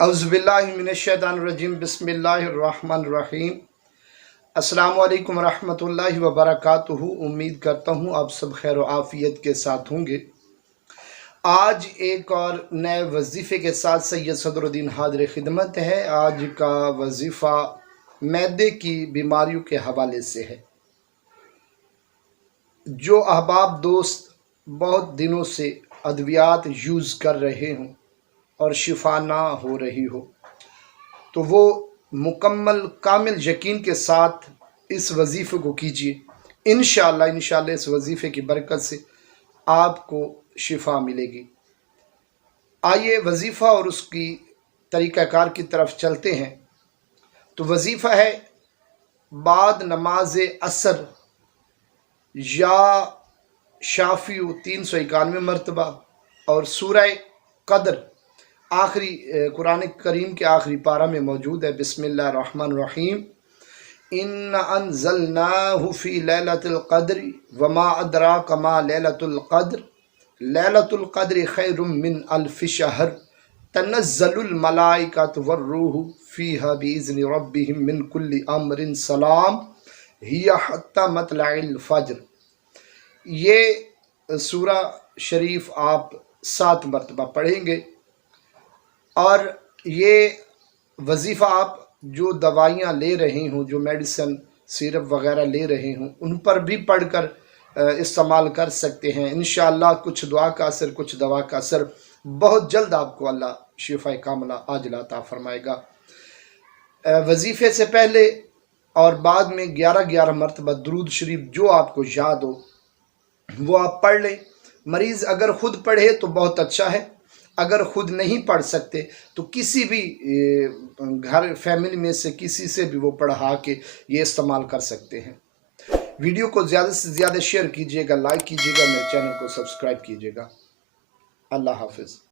اعوذ मिनश्शैतानिर्रजीम बिस्मिल्लाहिर्रहमानिर्रहीम। अस्सलाम वालेकुम रहमतुल्लाहि व बरकातुहू। उम्मीद करता हूँ आप सब खैर व आफ़ियत के साथ होंगे। आज एक और नए वजीफ़े के साथ सैयद सदरुद्दीन हाज़िर खिदमत है। आज का वजीफ़ा मैदे की बीमारियों के हवाले से है। जो अहबाब दोस्त बहुत दिनों से अद्वियात यूज़ कर रहे हों और शिफा ना हो रही हो, तो वो मुकम्मल कामिल यकीन के साथ इस वजीफ़े को कीजिए। इंशाअल्लाह इस वजीफ़े की बरकत से आपको शिफा मिलेगी। आइए वजीफ़ा और उसकी तरीक़ाकार की तरफ चलते हैं। तो वजीफ़ा है बाद नमाज असर या शाफी 391 मरतबा और सूरह कदर आखिरी कुरान करीम के आखिरी पारा में मौजूद है। बिस्मिल्लाहिर्रहमानिर्रहीम। इन्ना अंज़लनाहु फ़ी लैलतिल क़द्र वमा अदराका मा लैलतुल क़द्र लैलतुल क़द्र खैरुम मिन अल्फ़ि शहर तनज़्ज़लुल मलाइकतु वर्रूहु फ़ीहा बिइज़्नि रब्बिहिम मिन कुल्लि अम्रिन सलाम हिया हत्ता मतलइल फ़ज्र। ये सूरा शरीफ आप 7 मरतबा पढ़ेंगे और ये वजीफ़ा आप जो दवाइयाँ ले रहे हों, जो मेडिसिन सिरप वग़ैरह ले रहे हों, उन पर भी पढ़कर इस्तेमाल कर सकते हैं। इंशाअल्लाह कुछ दुआ का असर, कुछ दवा का असर बहुत जल्द आपको अल्लाह शिफा कामला आजिला अता फरमाएगा। वजीफ़े से पहले और बाद में 11-11 मरतबा दुरूद शरीफ जो आपको याद हो वो आप पढ़ लें। मरीज़ अगर ख़ुद पढ़े तो बहुत अच्छा है, अगर ख़ुद नहीं पढ़ सकते तो किसी भी घर फैमिली में से किसी से भी वो पढ़ा के ये इस्तेमाल कर सकते हैं। वीडियो को ज़्यादा से ज़्यादा शेयर कीजिएगा, लाइक कीजिएगा, मेरे चैनल को सब्सक्राइब कीजिएगा। अल्लाह हाफ़िज़।